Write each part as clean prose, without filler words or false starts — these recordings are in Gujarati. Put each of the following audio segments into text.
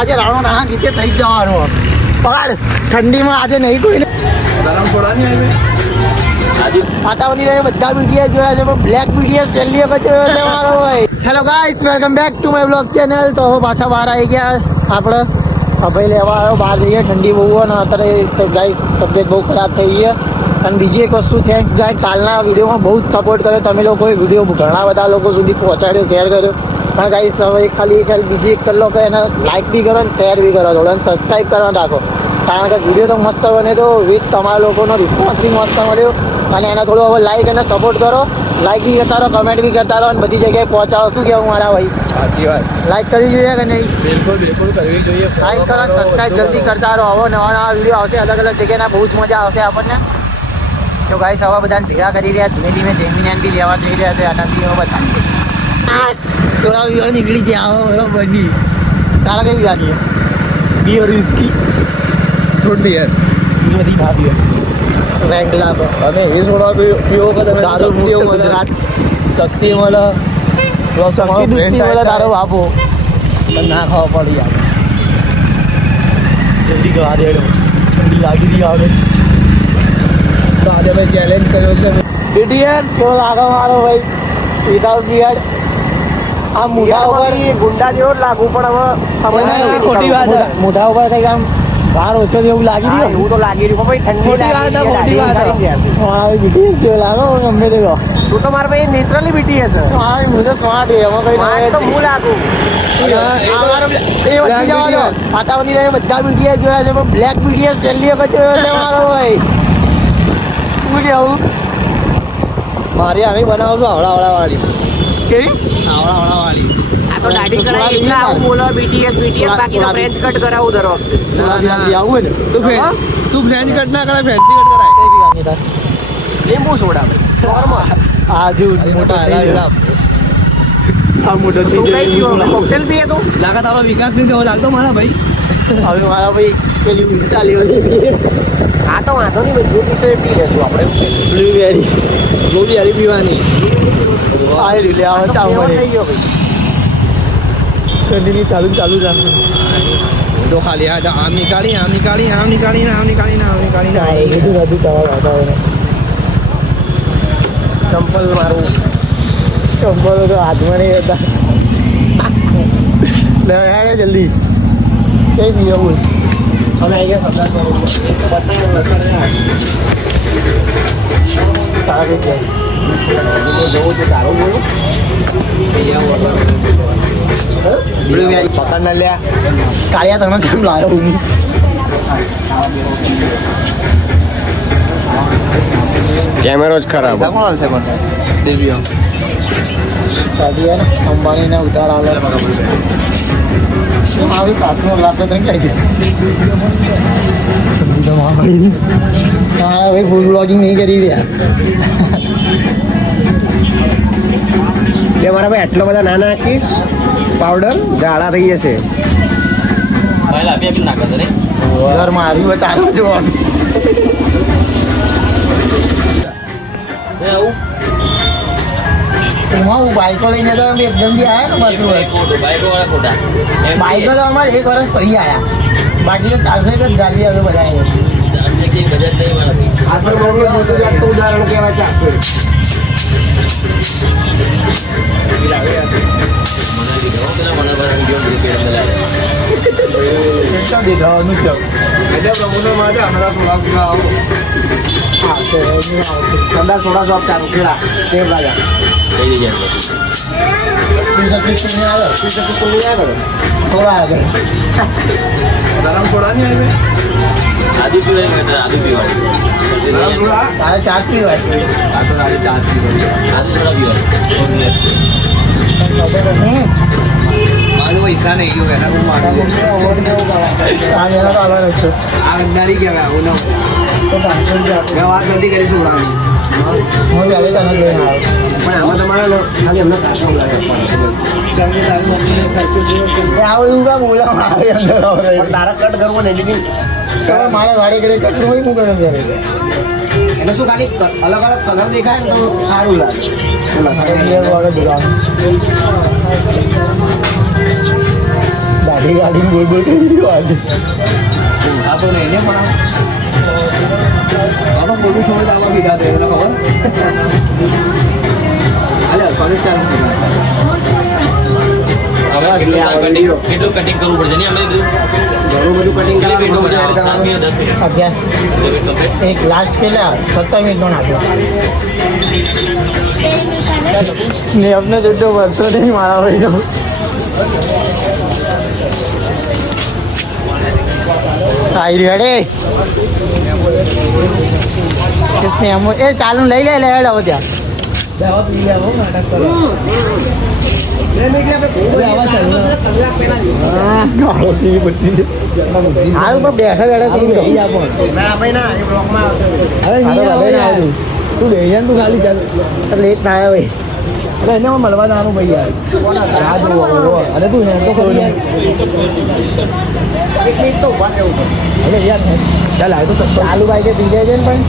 આજે રાણો ના નીચે થઈ જવાનું પકડ ઠંડીમાં આજે નહીં કોઈને ગરમ થોડા નહીં આવે વાતાવરણની બધા બીટીએસ જોયા છે પણ બ્લેક બીટીએસ પહેલી વખત જોયો છે મારો ભાઈ. Hello guys, welcome back to my blog channel. તો પાછા બહાર આવી ગયા આપણે ભાઈ લેવા આવ્યો બહાર જઈએ. ઠંડી બહુ હોય ને અત્યારે તો ગાઈસ તબિયત બહુ ખરાબ થઈ ગઈ. અને બીજી એક વસ્તુ થેન્ક્સ ગાય, કાલના વિડીયોમાં બહુ જ સપોર્ટ કર્યો તમે લોકોએ. વિડીયો ઘણા બધા લોકો સુધી પહોંચાડ્યો, શેર કર્યો. પણ ગાઈસ હવે ખાલી બીજી એક કર લો કે એને લાઇક બી કરો અને શેર બી કરો થોડો, અને સબસ્ક્રાઈબ કરવા રાખો. કારણ કે વિડીયો તો મસ્ત બને તો વિથ તમારા લોકોનો રિસ્પોન્સ બી મસ્ત મળ્યો. અને એને થોડું હવે લાઈક અને સપોર્ટ કરો. લાઈક બી કરતા રહો, કમેન્ટ બી કરતા રહો અને બધી જગ્યાએ પહોંચાડો. શું કહેવું મારા ભાઈ? સાચી વાત. લાઈક કરવી જોઈએ કે નહીં? બિલકુલ બિલકુલ કરવી જોઈએ. લાઈક કરો અને સબસ્ક્રાઈબ જલ્દી કરતા રહો. હવે નવા નવા વિડીયો આવશે અલગ અલગ જગ્યાના, બહુ જ મજા આવશે આપણને. તો ગાઈસ હવે બધાને ભેગા કરી રહ્યા, ધીમે ધીમે જેમિનાન બી લેવા જઈ રહ્યા છે. આના બી હવે બતાવીએ. સોળા વિવાહ નીકળી ગયા હવે બરોબર ની. તારા કઈ વિવાહ નહીં? બિયર વિસ્કી ફ્રૂટ બિયર બધી ના બિયર રેગલા તો અને એ થોડા પીવો કે તમે દારૂ મુક્ત ગુજરાત શક્તિ મળે, શક્તિ દૂધની મળે તારો બાપો. ના ખાવા પડી જાય. જલ્દી ગવા દેડો, ઠંડી લાગી રહી આવે. તો આજે મેં ચેલેન્જ કર્યો છે. બીટીએસ કેવો લાગે મારો ભાઈ વિધાઉટ બિયર્ડ? આમ મોઢા ઉપર ગુંડા જેવો જ લાગુ પણ હવે ખોટી વાત છે. મોઢા ઉપર કંઈક આમ વાર ઓછો એવું લાગી રહ્યું. એવું તો લાગી રહ્યું ભાઈ, ઠંડી મોટી વાત છે, મોટી વાત છે. બીટીએસ જેવો લાગો ગમે તે કહો. તું તો મારા ભાઈ નેચરલી બીટી હશે. હા હું તો સ્માર્ટ એમાં કઈ તો હું લાગુ વાતાવરણની બધા બીટીએસ જોયા છે પણ બ્લેક બીટીએસ પહેલી વખત જોયો છે મારો ભાઈ. શું કેવું? મારી આવી બનાવું છું આવડા વાળી. કેવી? આવડા વાળી. આ તો દાઢી કરાવી એટલે આવું બોલો બીટીએસ બાકી તો ફ્રેન્ચ કટ કરાવું દર વખતે. આવું ને તું ફ્રેન્ચ કટ ના કરાય, ફેન્સી કટ કરાય. કઈ ગાની તાર લીંબુ સોડા ભાઈ. આજુ મોટા આ મોટો થઈ ગયો. કોકટેલ પીએ તું? લાગા તારો વિકાસ નહીં થયો લાગતો મારા ભાઈ. હવે મારા ભાઈ પેલી ચાલી હા તો વાંધો નહીં ભાઈ, દૂધ વિશે પી લેશું આપણે. બ્લુબેરી ગોળી હારી પીવાની. આવી રીતે આવે ચાવ મળે થઈ ગયો ભાઈ. કન્ટિન્યુ ચાલુ રાખે. તો ખાલી આમ નીકાળી ને બધું બધું તમારા વાતાવરણ. ચંપલ મારું ચંપલો તો હાથમાં નહીં હતા. લે જલ્દી કઈ પીવો બોલ. અમે આવી ગયા તારા કઈ પીવા? જવું છે તારું બોલું. પકડ ના લ્યા. કાળિયા તને જેમ લાવ્યો હું. કેમેરો જ ખરાબ. કોણ છે પણ દેવીઓ સાદી ને અંબાણીને ઉતાર આવે. આવી પાછળ લાગતો તને ક્યાં ગયા? હા ભાઈ ફૂલ બ્લોગિંગ નહીં કરી રહ્યા. બે મારા ભાઈ આટલો બધા ના નાખીશ પાવડર, જાડા થઈ જશે. ઘરમાં આવી હોય તારું જોવાનું. હું બાઈકો લઈને તો એકદમ બી આવ્યા ને બધું. બાઈકો તો અમારે 1 વર્ષ પછી આવ્યા, બાકી તો ચાલશે તો જાલી હવે બધા ઉદાહરણ કહેવાય ચાલશે. દેખાવાનું છે. ઠંડા સોડા શોપ ચાલુ ખેડા તે બાજા થોડા આગળ ગરમ થોડા નહીં આવે. તારે ચાર્જ પીવાય. આ તો આજે ચાર્જ મારું પૈસા નહીં ગયો એના હું માગું. આ અંધારી કહેવાય આવું ના. મેં વાત નથી કરી સોડાની. હું તને લઈને આવ્યો. પણ આમાં તમારે ખાલી એમને કાઢવા લાગે. આવું કામ બોલાવવા આવે અંદર તારા કટ કરવો ને એની મારે વાડી ઘરે કટલું હોય હું કરે ત્યારે એને શું ખાલી અલગ અલગ કલર દેખાય ને તો સારું લાગે. દાઢી ગાડી બોલ બોલ કરી દીધું આજે. આ તો નહીં ને પણ આ તો મોટું છોડ આવા બીજા તો એને ખબર અલે કોલેજ ચાલુ છે હવે કેટલું કટિંગ કરવું પડશે ને અમે ઘણું બધું કટિંગ કેટલી અગિયાર એક લાસ્ટ કેટલા 17 મિનિટનો નાખ્યો. સ્નેપને જોજો વર્ષો નહીં મારા ભાઈનો. આઈ રેડી સ્નેપ એ ચાલુ લઈ લે હેડ હવે ત્યાં. હારું પણ બેઠા બેઠા તું બે જાય તું ખાલી ચાલ લેટ ના આવે ભાઈ એને મળવા જવાનું ભાઈ યાર અરે તું તો ચાલ આવે તો ચાલુ ભાઈ કે બીજે છે ને પણ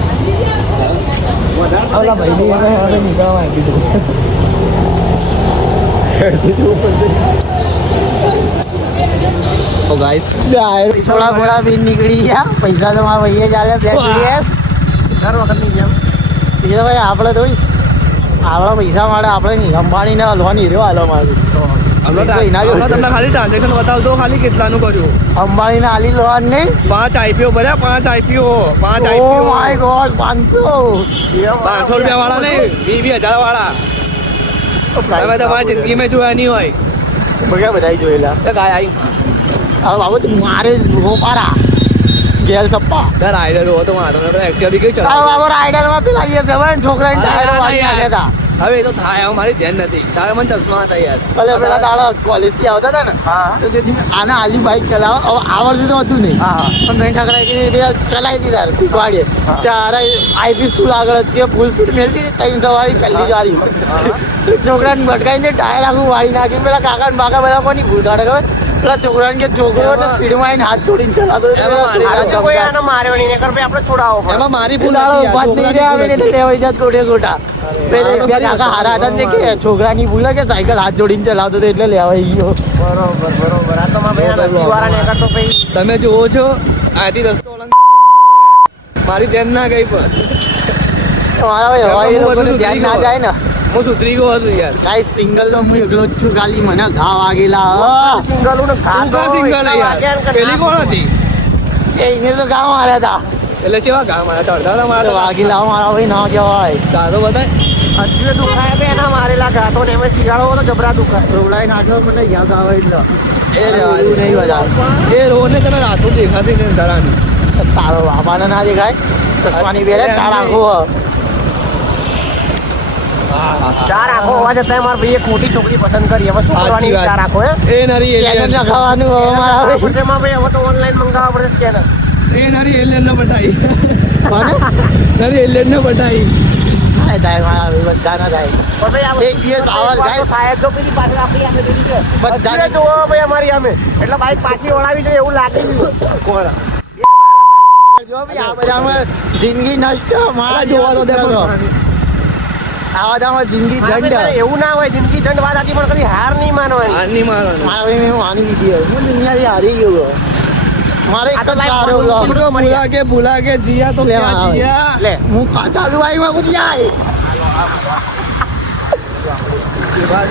ઓલા ભાઈ હવે નીકળવા આપી દઉં. તો ગાઈસ થોડા ઘોડા બી નીકળી ગયા. પૈસા તો મારા ભાઈએ ચાલે દર વખતની જેમ એ તો ભાઈ આપણે તો આપણા પૈસા માટે આપણે નહીં અંબાણીને લોન હીરો હાલો મારું તમને ખાલી ટ્રાન્ઝેક્શન બતાવતો ખાલી કેટલાનું કર્યું અંબાણીને આલી લોન નહીં 5 આઈપીઓ ભર્યા 5 આઈપીઓ ઓ માય ગોડ 500 ₹500 વાળા નહીં 20,000 વાળા તમે તમારી જિંદગીમાં જોયા નહીં હોય બગા બધા જોયેલા. તો ગાય આવી હવે બાબુ મારે રોપારા ગેલ સપ્પા દર આઈડર હો તો મારે તમને પેલા એક્ટિવા બી કઈ હવે ચલાવ બાબુ રાઈડરમાં પેલા એ જવાન છોકરાને ટાયર વાળી નાખ્યા હતા. હવે એ તો થાય હવે મારી ધ્યાન નથી તારે મને ચશ્મા હતા યાર ભલે પેલા દાડા કોલેજથી આવતા હતા ને તો તેથી આને આલી બાઈક ચલાવો હવે આવડતું તો હતું નહીં પણ મેં ઠકરાઈ ચલાવી દીધા શીખવાડીએ ત્યારે આઈપી સ્કૂલ આગળ જ કે ફૂલ સ્પીડ મેળવી હતી 3 સવારી પહેલી ગાડી છોકરાને ભટકાઈને ટાયર આખું વાળી નાખી પેલા કાકા ને બાકા બધા કોની ભૂલ કાઢે ખબર પેલા છોકરાને કે છોકરો સ્પીડમાં આવીને હાથ છોડીને ચલાવતો માર્યો નહીં આપણે છોડાવો એમાં મારી ભૂલ દાડો નથી યાર. બાદ નહીં રહ્યા આવે ને તો લેવાઈ જાત કોઠે કોઠા પેલે બે કાકા હારા હતા ને કે છોકરાની ભૂલ કે સાયકલ હાથ જોડીને ચલાવતો હતો એટલે લેવાઈ ગયો. બરોબર આ તો તમે જુઓ છો આથી રસ્તો ઓળંગ મારી ધ્યાન ના ગઈ પણ મારા ભાઈ હોય એ લોકોનું બધું ધ્યાન ના જાય ને. હું સુધરી ગયો હતો યાર ગાઈસ સિંગલ તો હું એકલો જ છું ખાલી મને ઘા વાગેલા સિંગલ તું કા સિંગલ યાર પેલી કોણ હતી એને તો ઘા માર્યા હતા એટલે કેવા ગામ મારા તડદાડા મારા વાગેલા મારા ભાઈ ના કહેવાય દાદો બતાય હજુ દુખાય બે એના મારેલા ઘાતો ને એમાં શિયાળો તો જબરા દુખાય રોવડાઈ નાખ્યો મને યાદ આવે એટલે એ રહેવા દે. નહીં વધારે એ રોડ ને તને રાતો દેખાશે ને ધરાની તારો બાપાને ના દેખાય ચશ્માની બેરે ચાર આંખો ચાર આંખો હોવા છતાં મારા ભાઈ એક મોટી છોકરી પસંદ કરી હવે શું સાચી કરવાની વાત. ચાર આંખો એ નરી સ્કેનર એલિયન લખાવાનું હવે મારા ભાઈ ભાઈ હવે તો ઓનલાઈન મંગાવવા પડે સ્કેનર એ નરી એલિયન ને બટાઈ કોને નરી એલિયન ને બટાઈ થાય થાય મારા ભાઈ બધા ના થાય એક દિવસ આવલ ગાય સાહેબ તો પેલી પાછળ આપણી આપણે જોઈ છે બધાને જોવો ભાઈ અમારી અમે એટલે બાઈક પાછી વળાવી જોઈએ એવું લાગી ગયું કોણ જો ભાઈ આ બધામાં જિંદગી નષ્ટ મારા જોવા તો દે જેવા પણ. આ બધામાં જિંદગી જંડ એવું ના હોય જિંદગી જંડ વાત હતી પણ કદી હાર નહીં માનવાની આની મારવાનું મારા ભાઈ મેં માની દીધી હવે હું દુનિયાથી હારી ગયો મારે એક જ સારો બ્લોગ ઉनको ભૂલા કે જીયા તો ક્યાં જીયા લે હું ચાલુ આવી માં કુદ જાય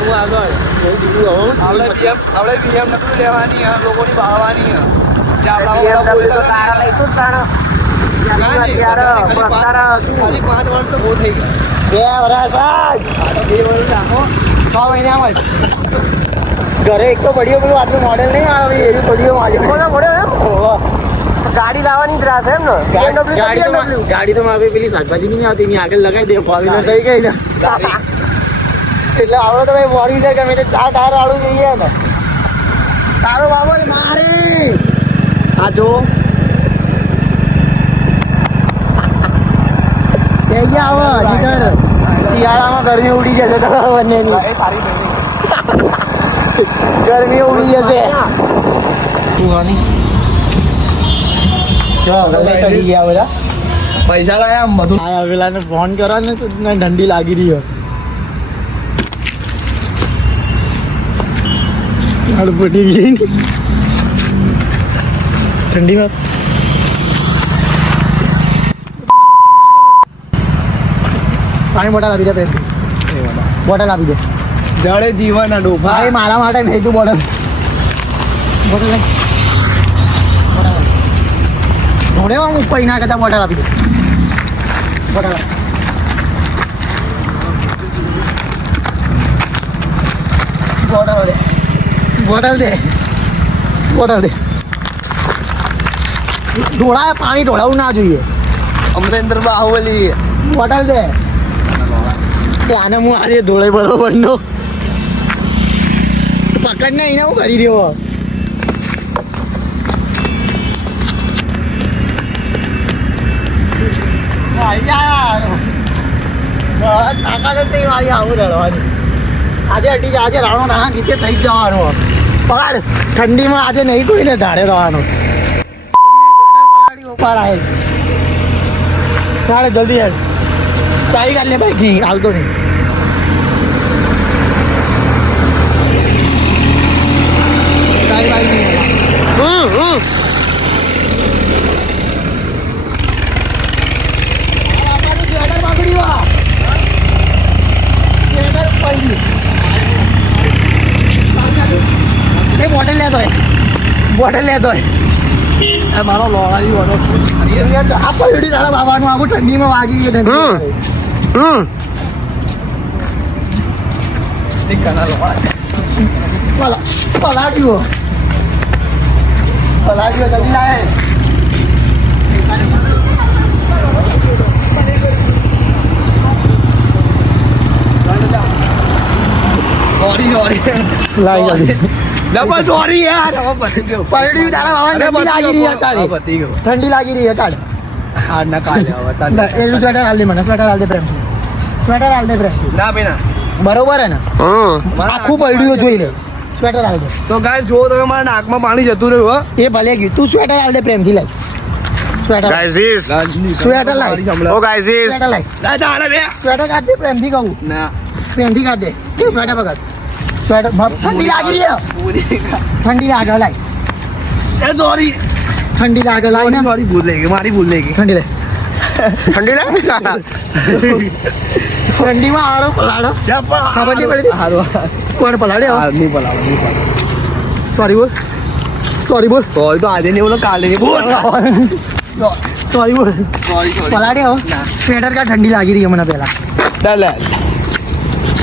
હું આગળ આપણે બીએમ નકલું લેવાની હે લોકોની બાળવાની હે જે આપણા બોલતા ખાલી 5 વર્ષ તો બહુ થઈ ગયા 2 વર્ષ જ 2 વર્ષ રાખો 6 મહિનામાં જ ઘરે એક તો પડ્યો પેલું આટલું મોડેલ નહીં આવે એવી પડ્યો ગાડી લાવવાની જ રાત એમ ને ગાડી તો મારે પેલી શાકભાજી નહીં આવતી એની આગળ લગાવી દે ફોર્મ્યુલર થઈ ગઈ ને એટલે આવડે તો ભાઈ મોડી જાય ગમે તે 4 ટાયર વાળું જોઈએ ને તારો બાબો મારે આ જો આવો હજી શિયાળામાં ગરમી ઉડી જશે તમારા બંનેની ગરમી ઉડી જશે જો ગલે ચડી ગયા બધા પૈસા લાયા આમ બધું આ પેલાને ફોન કરો ને તો ઠંડી લાગી રહી હોય હડપટી ગઈ ઠંડીમાં પાણી બોટલ આપી દે પ્રેમથી બોટલ આપી દે જળે જીવન ડોફા ભાઈ મારા માટે નહીં તું બોટલ બોટલ લઈ ધોડે હું ઉપર ના કરતા બોટલ આપી દે બોટલ આપ. બોટલ દે બોટલ દે બોટલ દે ઢોળા પાણી ઢોળાવું ના જોઈએ અમરેન્દ્ર બાહુબલી બોટલ દે આને હું આજે ધોળે બરોબર નો પકડ ને એને હું કરી રહ્યો તાકાત જ નહીં મારી આવું લડવાની આજે અડી જા આજે રાણો રાણા નીચે થઈ જ જવાનો પકડ ઠંડીમાં આજે નહીં કોઈને ધાડે રહેવાનો ઉપર આવે ચાલે જલ્દી યાર ચાવી કાઢ લે બાઈક નહીં હાલતો નહીં ચાવી બાઈક નહીં બોટલ લેતો હોય બોટલ લેતો હોય મારો લોળાજી વાળો આ પૈડી તારા બાબાનું આખું ઠંડીમાં વાગી ગયું પલાટ્યો જલ્દી લાવે સોરી લાવી સોરી યાર પૈડી તારા બાબાને ઠંડી લાગી રહી હતા પતી ગયો ઠંડી લાગી રહી હતા હા ના કાલે એનું સ્વેટર હાલ દે મને સ્વેટર હાલ દે પ્રેમ સ્વેટર હાલ દે પ્રેમ ના બેના બરોબર હે ને આખું પૈડ્યું જોઈ લે સ્વેટર હાલ દે તો ગાઈસ જો તમે મારા નાકમાં પાણી જતું રહ્યું હો એ ભલે ગયું તું સ્વેટર હાલ દે પ્રેમથી લાય સ્વેટર સ્વેટર લાય સ્વેટર લાય સ્વેટર કાઢ દે પ્રેમથી કહું ના પ્રેમથી કાઢ દે કે સ્વેટર પકડ સ્વેટર ઠંડી લાગી રહી ઠંડી લાગે લાય એ સોરી ઠંડી લાગે લાય ને સોરી ભૂલ લઈ ગઈ મારી ભૂલ લઈ ગઈ ઠંડી લે ઠંડીમાં આરો પલાડો ખબર નહીં પડી હારું કોણ પલાડે નહીં પલાવ સોરી બોલ સોરી બોલ સોરી તો આજે નહીં બોલો કાલે નહીં બોલ સોરી બોલ સોરી પલાડે હો સ્વેટર કા ઠંડી લાગી રહી મને પહેલા લે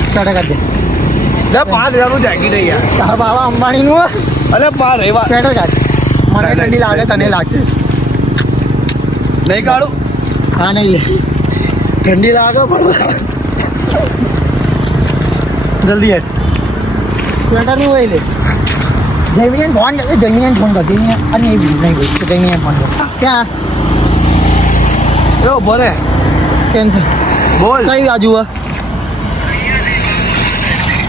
સ્વેટર કાઢ દે 5000 જેકેટ યાર તારા બાબા અંબાણીનું અરે પા રેવા સ્વેટર કાઢ મને ઠંડી લાગે તને લાગશે નહીં કાઢું હા નહીં ઠંડી લાગે પણ જલ્દી હેડ સ્વેટરનું હોય લે જૈમિનિયન ફોન કર જૈમિનિયન ફોન કર જૈમિનિયન અને નહીં ગઈ જૈમિનિયન ફોન કર ક્યાં એવો ભરે કેન્સર બોલ કઈ બાજુ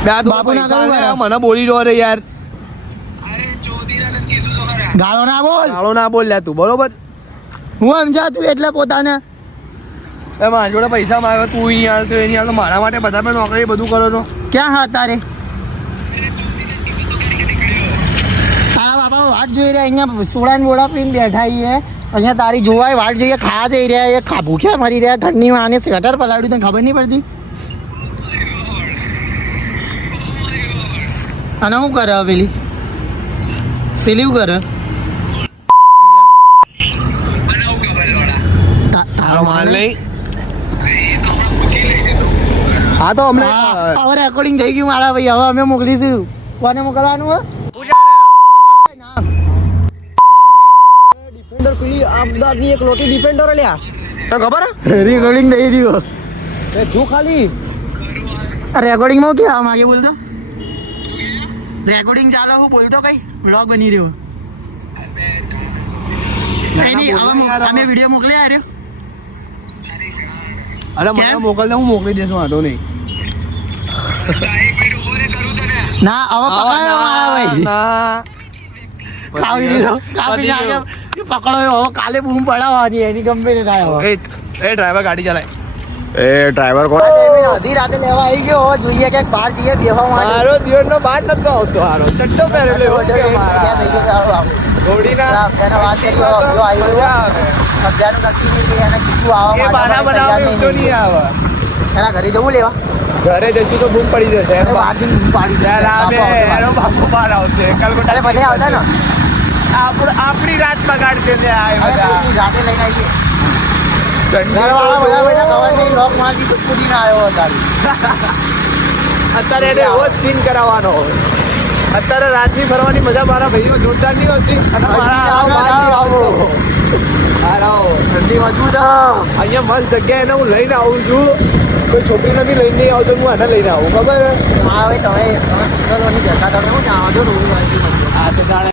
બાપુ ના કરું મારા. મને બોલી રહ્યો રે યાર ગાળો ના બોલ ગાળો ના બોલ લે તું બરોબર હું સમજા તું એટલે પોતાને એ મારી જોડે પૈસા માંગે તું નહીં હાલતો એ નહીં હાલતો મારા માટે બધા પણ નોકરી બધું કરો છો ક્યાં હા તારે તારા બાપા વાટ જોઈ રહ્યા અહીંયા સોડા ને બોડા પીને બેઠા છીએ અહીંયા તારી જોવાય વાટ જોઈએ ખાવા જઈ રહ્યા એ ભૂખ્યા મરી રહ્યા ઠંડીમાં આને સ્વેટર પલાડ્યું તને ખબર નહીં પડતી અને શું કરે પેલી પેલી શું કરે તારો માલ નહીં હા તો અમને હવે રેકોર્ડિંગ થઈ ગયું મારા ભાઈ હવે અમે મોકલીશું કોને મોકલવાનું હો ડિફેન્ડર પેલી અમદાવાદની એક લોટી ડિફેન્ડર લ્યા તને ખબર રેકોર્ડિંગ થઈ ગયું હે તું ખાલી રેકોર્ડિંગમાં ક્યાં માગે બોલતો રેકોર્ડિંગ ચાલો હું બોલતો કઈ વ્લોગ બની રહ્યો કઈ નહીં હવે અમે વિડીયો મોકલ્યા રહ્યો અરે મને કેમ? મોકલ દે હું મોકલી દેશું વાંધો નહીં ના હવે પકડાયો મારા ભાઈ ના કાપી દીધો કાપી નાખ્યો પકડો હવે કાલે બૂમ પડાવવાની એની ગમે તે થાય હવે એ ડ્રાઈવર ગાડી ચલાય એ ડ્રાઈવર કોણ અધી રાતે લેવા આવી ગયો હવે જોઈએ કે બહાર જઈએ બેહવા માટે મારો દિવસનો બાર નતો આવતો હારો ચટ્ટો પહેરેલો એવો કે મારા ઘોડીના વાત કરી જો આવી મજા આવે અગિયારનું નક્કી નહીં કે એને કીધું આવવા એ બાના બનાવવા ઊંચો નહીં આવે એના ઘરે જવું લેવા ઘરે જઈશું તો બૂમ પડી જશે એને બહારથી બૂમ પાડી દે. યાર આ બે એનો બાપુ બહાર આવશે કલકત્તા અરે બધા આવતા ને આપણી રાત બગાડશે લે આ અરે બધા કોઈ રાતે લઈને આવીએ ઠંડી ઘરવાળા બધા બેઠા ખબર નહીં લોક મારી દીધું કૂદીને આવ્યો અત્યારે અત્યારે એને એવો જ સીન કરાવવાનો અત્યારે રાતની ફરવાની મજા મારા ભાઈઓ જોરદાર નહીં હોતી અને મારા આવો ઠંડી મજબૂત અહીંયા મસ્ત જગ્યાએ એને હું લઈને આવું છું કોઈ છોકરીને બી લઈને નહીં આવતો હું આને લઈને આવું ખબર હા હવે તમે સમજો ની દશા તમે શું જાણો છો રોડ વાળી આ તો જાણે